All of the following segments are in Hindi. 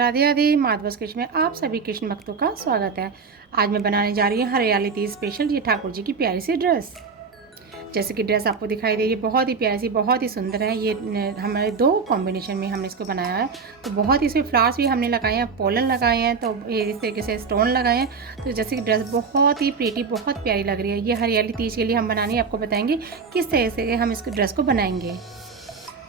राधे राधे। माधवस किचन में आप सभी कृष्ण भक्तों का स्वागत है। आज मैं बनाने जा रही हूँ हरियाली तीज स्पेशल ये ठाकुर जी की प्यारी सी ड्रेस। जैसे कि ड्रेस आपको दिखाई दे रही है, बहुत ही प्यारी सी, बहुत ही सुंदर है। ये हमारे दो कॉम्बिनेशन में हमने इसको बनाया है। तो बहुत ही इसमें फ्लावर्स भी हमने लगाए हैं, पोलन लगाए हैं, तो ये इस तरीके से स्टोन लगाए हैं। तो जैसे कि ड्रेस बहुत ही प्रीटी, बहुत प्यारी लग रही है। ये हरियाली तीज के लिए हम बनाने आपको बताएंगे किस तरह से हम इस ड्रेस को बनाएंगे।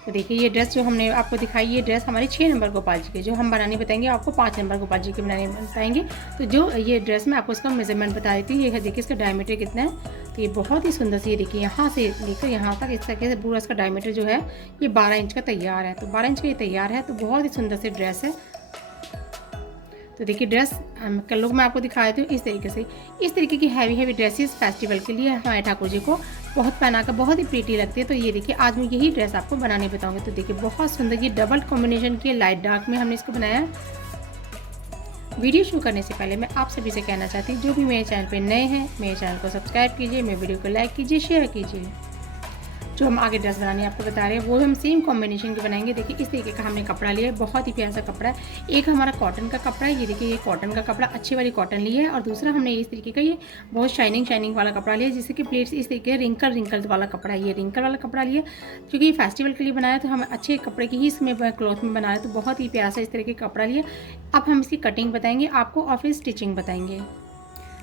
तो देखिए ये ड्रेस जो हमने आपको दिखाई, ये ड्रेस हमारी 6 नंबर गोपाल जी की, जो हम बनाने बताएंगे आपको 5 नंबर गोपाल जी के बनाने बताएंगे। तो जो ये ड्रेस में आपको इसका मेजरमेंट बता देती हूँ। ये है, देखिए इसका डायमीटर कितना है। तो ये बहुत ही सुंदर सी, ये देखिए यहाँ से लेकर यहाँ तक इस तरीके से पूरा इसका डायमीटर जो है ये 12 इंच का तैयार है। तो 12 इंच का ये तैयार है। तो बहुत ही सुंदर सी ड्रेस है। तो देखिए ड्रेस कल मैं आपको दिखा देती हूँ इस तरीके से। इस तरीके की हैवी हैवी ड्रेसेस फेस्टिवल के लिए हमारे ठाकुर जी को बहुत पहनाकर बहुत ही प्रीटी लगती है। तो ये देखिए आज मैं यही ड्रेस आपको बनाने बताऊंगी। तो देखिए बहुत सुंदर, ये डबल कॉम्बिनेशन की लाइट डार्क में हमने इसको बनाया है। वीडियो शुरू करने से पहले मैं आप सभी से कहना चाहती हूँ, जो भी मेरे चैनल पर नए हैं मेरे चैनल को सब्सक्राइब कीजिए, मेरे वीडियो को लाइक कीजिए, शेयर कीजिए। जो हम आगे ड्रेस बनाने आपको बता रहे हैं वो हम सेम कॉम्बिनेशन के बनाएंगे। देखिए इस तरीके का हमने कपड़ा लिया है, बहुत ही प्यारा सा कपड़ा है। एक हमारा कॉटन का कपड़ा है, ये देखिए ये कॉटन का कपड़ा, अच्छी वाली कॉटन लिया है। और दूसरा हमने इस तरीके का ये बहुत शाइनिंग वाला कपड़ा लिया, जिससे कि प्लेट्स इस तरीके रिंकल वाला कपड़ा है। ये रिंकल वाला कपड़ा लिया क्योंकि ये फेस्टिवल के लिए बनाया, तो हम अच्छे कपड़े की ही इसमें क्लॉथ में बनाया, तो बहुत ही प्यारा सा इस तरीके का कपड़ा लिया। अब हम इसकी कटिंग बताएंगे आपको और फिर स्टिचिंग बताएंगे।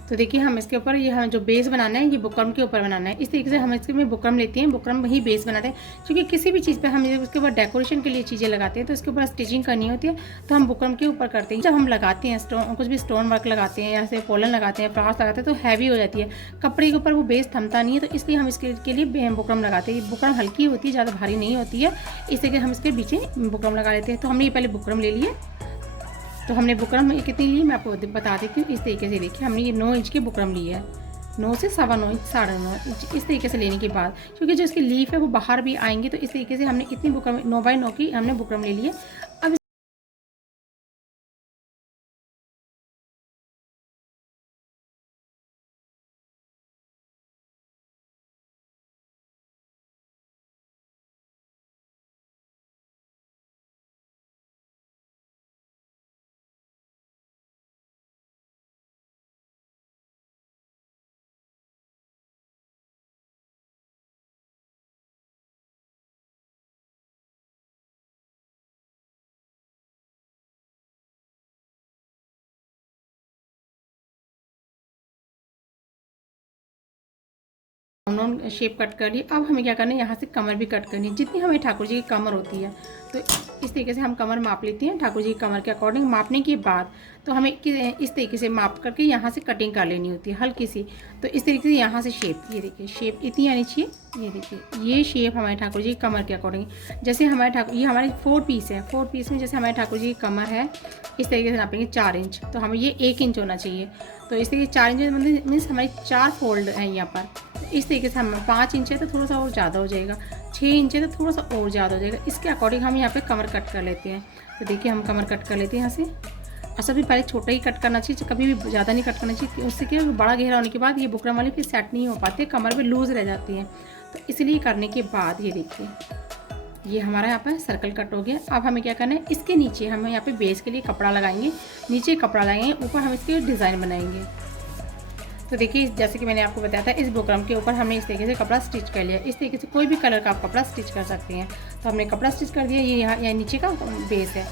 तो देखिए हम इसके ऊपर ये हमें जो बेस बनाना है ये बुकरम के ऊपर बनाना है। इस तरीके से हम इसके में बुकरम लेते हैं, बुकरम ही बेस बनाते हैं। क्योंकि किसी भी चीज़ पे हम उसके ऊपर डेकोरेशन के लिए चीज़ें लगाते हैं तो इसके ऊपर स्टिचिंग करनी होती है, तो हम बुकरम के ऊपर करते हैं। जब हम लगाते हैं स्टोन, कुछ भी स्टोन वर्क लगाते हैं या फिर पोलन लगाते हैं, फ्लावर्स लगाते हैं, तो हैवी हो जाती है, कपड़े के ऊपर वो बेस थमता नहीं है। तो इसलिए हम इसके लिए बुकरम लगाते हैं। बुकरम हल्की होती है, ज़्यादा भारी नहीं होती है, इस तरीके हम इसके पीछे बुकरम लगा लेते हैं। तो हमने ये पहले बुकरम ले लिए। तो हमने बुकरम कितनी ली मैं आपको बता देती हूँ। इस तरीके से देखिए हमने ये 9 इंच की बुकरम ली है, 9 से 9.25 इंच, 9.5 इंच इस तरीके से लेने के बाद, क्योंकि जो इसकी लीफ है वो बाहर भी आएंगे, तो इस तरीके से हमने इतनी बुकरम 9x9 की हमने बुकरम ले ली है। अब राउंड शेप कट कर ली। अब हमें क्या करना है, यहाँ से कमर भी कट करनी है, जितनी हमें ठाकुर जी की कमर होती है। तो इस तरीके से हम कमर माप लेते हैं ठाकुर जी की कमर के अकॉर्डिंग। मापने के बाद तो हमें इस तरीके से माप करके यहाँ से कटिंग कर लेनी होती है हल्की सी। तो इस तरीके से यहाँ से शेप, ये देखिए शेप इतनी आनी चाहिए। ये देखिए ये शेप हमारे ठाकुर जी की कमर के अकॉर्डिंग। जैसे हमारे ठाकुर, ये हमारे 4 पीस है, 4 पीस में जैसे हमारे ठाकुर जी की कमर है, इस तरीके से नापेंगे 4 इंच, तो हमें ये 1 इंच होना चाहिए। तो इस तरीके 4 इंच मीन्स हमारी 4 फोल्ड हैं यहाँ पर। इस तरीके से हम 5 इंच है तो थोड़ा सा और ज़्यादा हो जाएगा, 6 इंच है तो थोड़ा सा और ज़्यादा हो जाएगा। इसके अकॉर्डिंग हम यहाँ पे कमर कट कर लेते हैं। तो देखिए हम कमर कट कर लेते हैं यहाँ से। और सबसे पहले छोटा ही कट करना चाहिए, कभी भी ज़्यादा नहीं कट करना चाहिए। उससे क्या बड़ा घेरा होने के बाद ये बुकरम वाली फिर सेट नहीं हो पाती, कमर में लूज़ रह जाती है। तो इसलिए करने के बाद ये देखिए ये हमारा यहाँ पर सर्कल कट हो गया। अब हमें क्या करना है, इसके नीचे हम यहाँ पे बेस के लिए कपड़ा लगाएंगे, नीचे कपड़ा लगाएंगे, ऊपर हम इसके डिज़ाइन बनाएंगे। तो देखिए जैसे कि मैंने आपको बताया था, इस बुकरम के ऊपर हमने इस तरीके से कपड़ा स्टिच कर लिया। इस तरीके से कोई भी कलर का आप कपड़ा स्टिच कर सकते हैं। तो हमने कपड़ा स्टिच कर दिया, ये यहाँ नीचे का बेस है।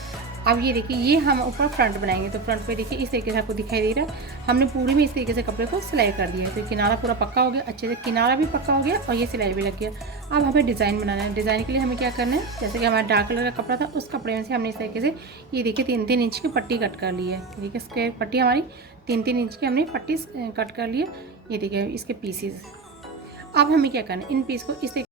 अब ये देखिए ये हम ऊपर फ्रंट बनाएंगे। तो फ्रंट पे देखिए इस तरीके से आपको दिखाई दे रहा है, हमने पूरी में इस तरीके से कपड़े को सिलाई कर दिया है। तो किनारा पूरा पक्का हो गया, अच्छे से किनारा भी पक्का हो गया और ये सिलाई भी लग गया। अब हमें डिज़ाइन बनाना है। डिज़ाइन के लिए हमें क्या करना है, जैसे कि हमारा डार्क कलर का कपड़ा था, उस कपड़े में से हमने इस तरीके से ये देखिए 3-3 इंच की पट्टी कट कर ली है। देखिए स्क्वायर पट्टी हमारी 3-3 इंच की हमने पट्टी कट कर ली है। ये देखिए इसके पीसेस। अब हमें क्या करना है, इन पीस को इस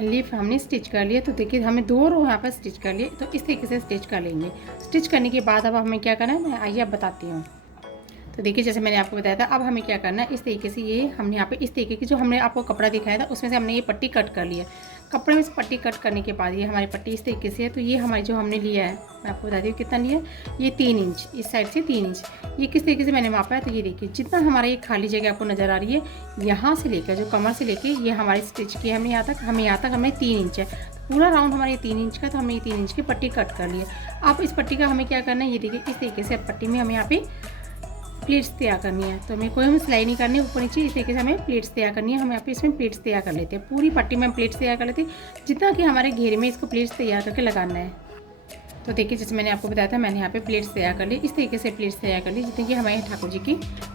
लीफ हमने स्टिच कर लिया। तो देखिए हमें 2 रो यहाँ पर स्टिच कर लिए, तो इस तरीके से स्टिच कर लेंगे। स्टिच करने के बाद अब हमें क्या करना है, मैं आइए अब बताती हूँ। तो देखिए जैसे मैंने आपको बताया था, अब हमें क्या करना है, इस तरीके से ये हमने यहाँ पे इस तरीके की जो हमने आपको कपड़ा दिखाया था उसमें से हमने ये पट्टी कट कर लिया। कपड़े में से पट्टी कट करने के बाद ये हमारी पट्टी इस तरीके से है। तो ये हमारी जो हमने लिया है, मैं आपको बताती हूँ कितना लिया है, ये 3 इंच, इस साइड से 3 इंच। ये किस तरीके से मैंने मापा है, तो ये देखिए जितना हमारा ये खाली जगह आपको नज़र आ रही है, यहाँ से लेकर जो कमर से लेके ये हमारी स्टिच की हमने यहाँ तक हमें 3 इंच है। पूरा राउंड हमारे 3 इंच का, तो हमने ये 3 इंच की पट्टी कट कर ली है। अब इस पट्टी का हमें क्या करना है, ये देखिए इस तरीके से अब पट्टी में हमें यहाँ पे प्लेट्स तैयार करनी है। तो हमें कोई हम सिलाई नहीं करनी, ऊपर नीचे इस तरीके से हमें प्लेट्स तैयार करनी है। हम यहाँ पे इसमें प्लेट्स तैयार कर लेते हैं, पूरी पट्टी में हम प्लेट्स तैयार कर लेते हैं, जितना कि हमारे घेरे में इसको प्लेट्स तैयार करके लगाना है। तो देखिए जैसे मैंने आपको बताया था, मैंने यहाँ पे प्लेट्स तैयार कर ली, इस तरीके से प्लेट्स तैयार कर ली जितने कि हमारे ठाकुर जी की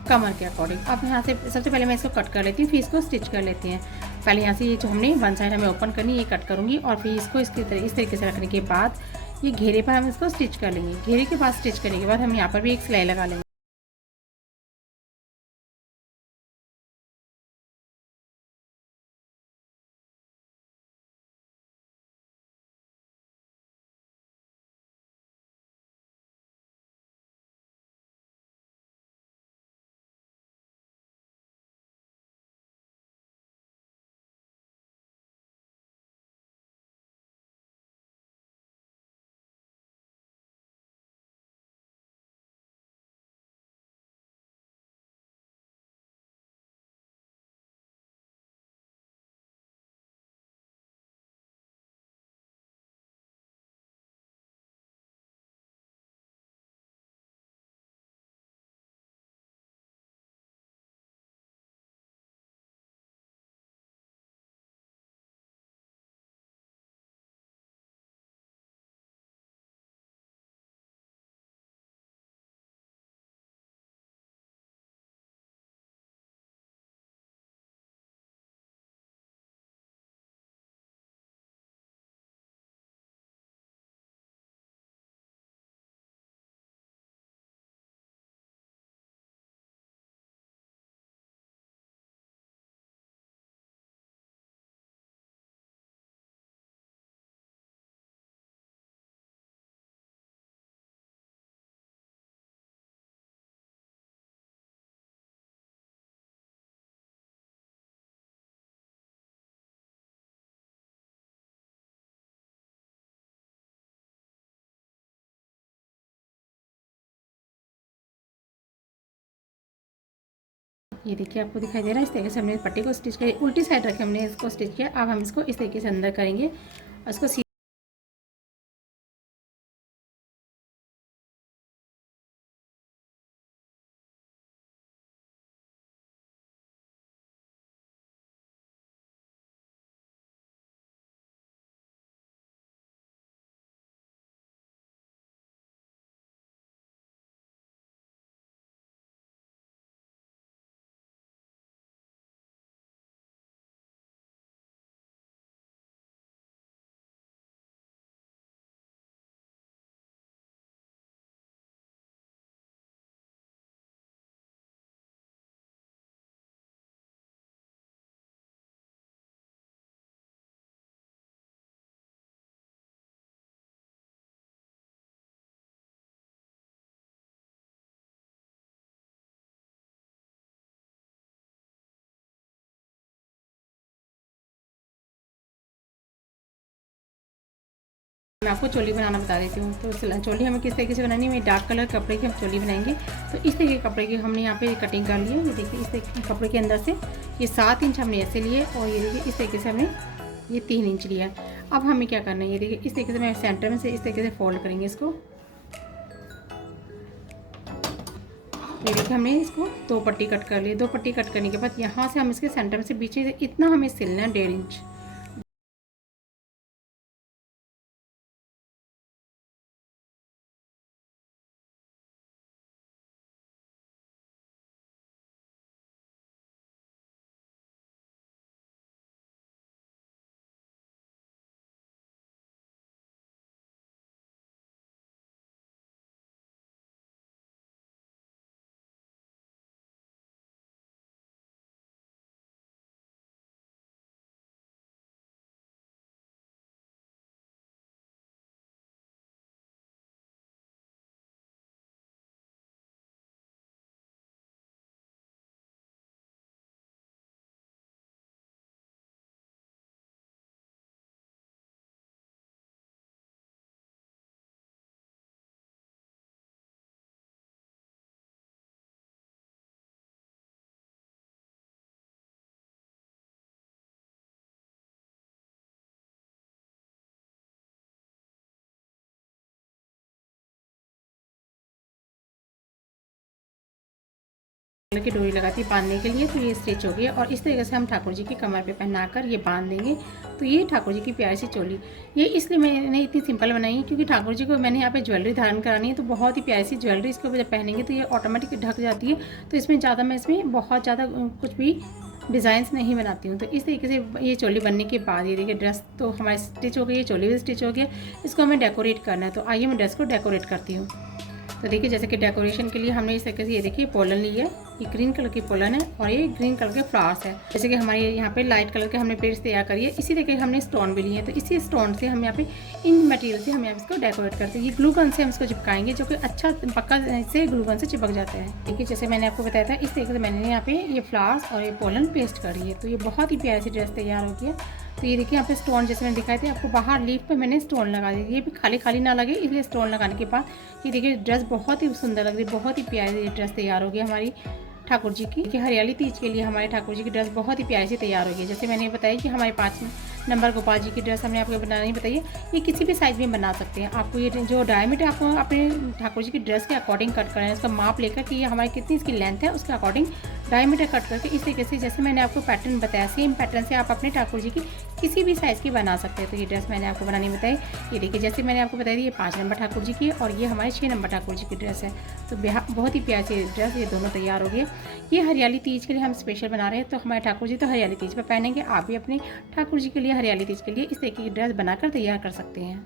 कमर के अकॉर्डिंग। अब यहाँ से सबसे पहले मैं इसको कट कर लेती हूँ, फिर इसको स्टिच कर लेते हैं। पहले यहाँ से ये जो हमने वन साइड हमें ओपन करनी, ये कट करूँगी और फिर इसको इस तरीके से रखने के बाद ये घेरे पर हम इसको स्टिच कर लेंगे। घेरे के बाद स्टिच करने के बाद हम यहाँ पर भी एक सिलाई लगा लेंगे। ये देखिए आपको दिखाई दे रहा है, इस तरीके से हमने पट्टी को स्टिच किया, उल्टी साइड रखे हमने इसको स्टिच किया। अब हम इसको इस तरीके से अंदर करेंगे और इसको मैं आपको चोली बनाना बता देती हूँ। तो चोली हमें किस तरीके से बनानी है, मैं डार्क कलर कपड़े की हम चोली बनाएंगे। तो इस तरीके के कपड़े की हमने यहाँ पे कटिंग कर ली है। ये देखिए इस तरीके कपड़े के अंदर से ये 7 इंच हमने ऐसे लिए और ये देखिए इस तरीके से हमने ये 3 इंच लिया है। अब हमें क्या करना है, ये देखिए इस तरीके से मैं सेंटर में से इस तरीके से फोल्ड करेंगे इसको। ये देखिए हमने इसको 2 पट्टी कट कर ली। 2 पट्टी कट करने के बाद यहाँ से हम इसके सेंटर में से बीच से इतना हमें सिलना है, 1.5 इंच। की डोरी लगाती है बांधने के लिए। तो ये स्टिच हो गई और इस तरीके से हम ठाकुर जी की कमर पे पहनाकर ये बांध देंगे। तो ये ठाकुर जी की प्यारी सी चोली, ये इसलिए मैंने इतनी सिंपल बनाई है क्योंकि ठाकुर जी को मैंने यहाँ पे ज्वेलरी धारण करानी है। तो बहुत ही प्यारी सी ज्वेलरी इसके ऊपर जब पहनेंगे तो ये ऑटोमेटिक ढक जाती है। तो इसमें ज़्यादा मैं इसमें बहुत ज़्यादा कुछ भी डिज़ाइंस नहीं बनाती हूँ। तो इस तरीके से ये चोली बनने के बाद ये देखिए ड्रेस तो हमारी स्टिच हो गई है, चोली भी स्टिच हो गया। इसको हमें डेकोरेट करना है। तो आइए मैं ड्रेस को डेकोरेट करती हूँ। तो देखिए जैसे कि डेकोरेशन के लिए हमने इस तरीके से ये देखिए पोलन ली है, ये ग्रीन कलर की पोलन है और ये ग्रीन कलर के फ्लावर्स है। जैसे कि हमारे यहाँ पे लाइट कलर के हमने पेड्स तैयार करी है, इसी तरीके हमने स्टोन भी लिए हैं। तो इसी स्टोन से हम यहाँ पे इन मटेरियल से हम यहाँ इसको डेकोरेट करते हैं। ये ग्लू गन से हम इसको चिपकाएंगे जो कि अच्छा पक्का से ग्लू गन से चिपक जाता है। देखिए जैसे मैंने आपको बताया था इस तरीके से मैंने यहाँ पे ये फ्लावर्स और ये पोलन पेस्ट करी है। तो ये बहुत ही प्यारी सी ड्रेस तैयार हो गई है। तो ये देखिए यहाँ पे स्टोन जैसे मैंने दिखाए थे आपको, बाहर लीफ पे मैंने स्टोन लगा दिए, ये भी खाली खाली ना लगे इसलिए स्टोन लगाने के बाद ये देखिए ड्रेस बहुत ही सुंदर लग रही है। बहुत ही प्यारी ड्रेस तैयार हो गई हमारी ठाकुर जी की। हरियाली तीज के लिए हमारे ठाकुर जी की ड्रेस बहुत ही प्यारी सी तैयार हो गई। जैसे मैंने बताया कि हमारे 5 नंबर गोपाल जी की ड्रेस हमने आपको बनानी बताई है। ये किसी भी साइज़ में बना सकते हैं। आपको ये जो डायमीटर आपको अपने ठाकुर जी की ड्रेस के अकॉर्डिंग कट करना है, उसका माप लेकर कि ये हमारी कितनी इसकी लेंथ है उसके अकॉर्डिंग डायमीटर कट करके इस तरीके से जैसे मैंने आपको पैटर्न बताया सेम पैटर्न से आप अपने ठाकुर जी की किसी भी साइज़ की बना सकते हैं। तो ये ड्रेस मैंने आपको बनानी बताई। ये देखिए जैसे मैंने आपको बताई थी ये 5 नंबर ठाकुर जी की और ये हमारे 6 नंबर ठाकुर जी की ड्रेस है। तो बहुत ही प्यारी सी ड्रेस ये दोनों तैयार हो गई। ये हरियाली तीज के लिए हम स्पेशल बना रहे हैं। तो हमारे ठाकुर जी तो हरियाली तीज पर पहनेंगे, आप भी अपने ठाकुर जी के लिए हरियाली तीज के लिए इस तरीके की ड्रेस बनाकर तैयार कर सकते हैं।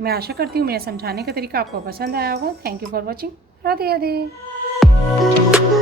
मैं आशा करती हूँ मेरा समझाने का तरीका आपको पसंद आया होगा। Thank you for watching. Radhe Radhe.